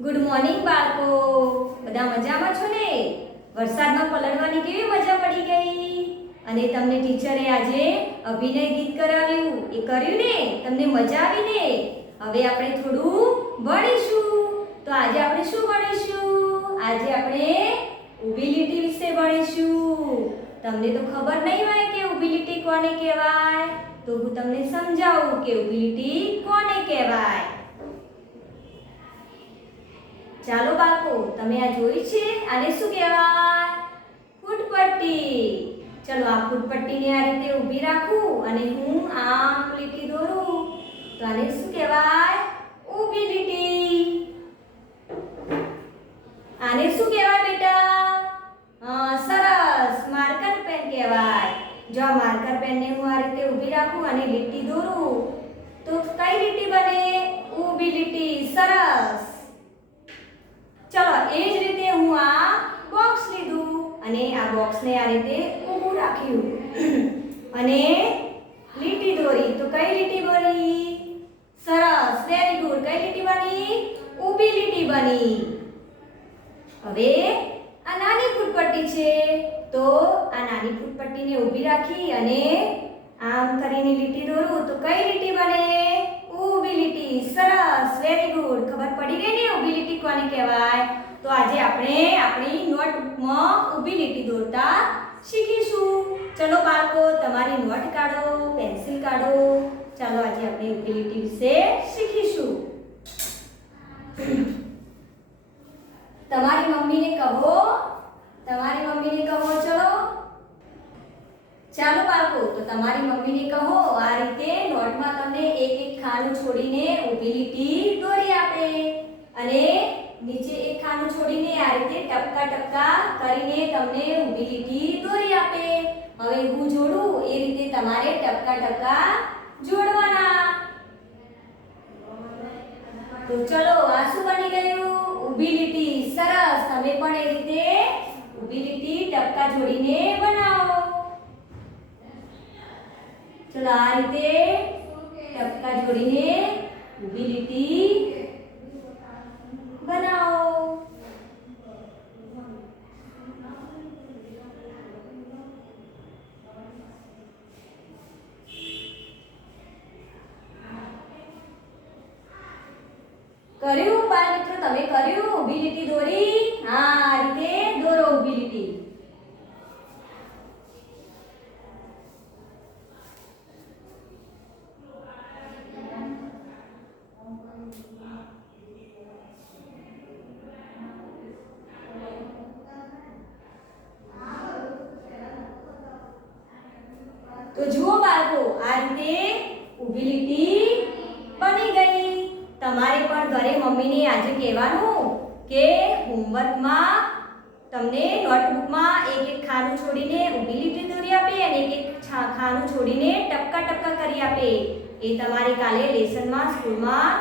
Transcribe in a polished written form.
Good morning બાળકો, બધા મજામાં છો ને? વરસાદમાં પલળવાની કેવી મજા પડી ગઈ. અને તમને ટીચરે આજે અભિનય ગીત કરાવ્યું, એ કર્યું ને? તમને મજા આવી ને? હવે આપણે થોડું ભણીશું. તો આજે આપણે શું ભણીશું? આજે આપણે ઊભી લીટી વિશે ભણીશું. તમને તો ખબર નહીં હોય કે ઊભી લીટી કોને કહેવાય, તો હું તમને સમજાવું કે ઊભી લીટી કોને કહેવાય. ચાલો બાળકો, તમે આ જોઈ છે? આને શું કહેવાય? ફૂટપટ્ટી. ચલો આ ફૂટપટ્ટીને આ રીતે ઊભી રાખું અને હું આમ લીટી દોરું તો આને શું કહેવાય? ઊભી લીટી. આને શું કહેવાય બેટા? સરસ, માર્કર પેન કહેવાય. જો આ માર્કર પેનને હું આ રીતે ઊભી રાખું અને લીટી દોરું તો કઈ લીટી બને? ઊભી લીટી. સરસ. ચલો એ જ રીતે હું આ બોક્સ લીધું અને આ બોક્સને આ રીતે ઊભું રાખ્યું અને લીટી દોરી તો કઈ લીટી બની? સરસ, વેરી ગુડ. કઈ લીટી બની? ઊભી લીટી બની. હવે આ નાની ફૂટપટ્ટી છે તો આ નાની ફૂટપટ્ટીને ઊભી રાખી અને આમ કરીને લીટી દોરું તો કઈ લીટી બને? ઊભી લીટી. સરસ, વેરી ગુડ. ખબર પડી ગઈ ને ઊભી લીટી કોને કહેવાય? તો આજે આપણે આપણી નોટબુકમાં ઊભી લીટી દોરતા શીખીશું. ચલો બાળકો, તમારી નોટ કાઢો, પેન્સિલ કાઢો. ચાલો આજે આપણે ઊભી લીટી વિશે શીખીશું. તમારી મમ્મીને કહો, તમારી મમ્મીને કહો. ચલો ચાલો બાળકો, તો તમારી મમ્મીને કહો આ રીતે નોટમાં તમને એક એક ખાનું છોડીને ઊભી લીટી દોરી આપે અને નીચે એક ખાનું છોડીને આ રીતે ટપકા ટપકા કરીને તમને ઊભી લીટી દોરી આપે. હવે હું જોડું એ રીતે તમારે ટપકા ટપકા જોડવાના. તો ચલો આ શું બની ગયું? ઊભી લીટી. સરસ, તમે પણ એ રીતે ઊભી લીટી ટપકા જોડીને બનાવો. ચલો આ રીતે ટપકા જોડીને ઊભી લીટી બનાવો. કર્યું બાળ મિત્રો? તમે કર્યું? ઊભી લીટી દોરી? હા, આ રીતે દોરો ઊભી લીટી. તો જુઓ બાળકો, આ રીતે ઊભી લીટી બની ગઈ. તમારે પણ ઘરે મમ્મીને આજે કહેવાનું કે હોમવર્કમાં તમને નોટબુકમાં એક એક ખાનું છોડીને ઊભી લીટી દોરી આપે અને એક એક ખાનું છોડીને ટપકા ટપકા કરી આપે. એ તમારે કાલે લેસનમાં સ્કૂલમાં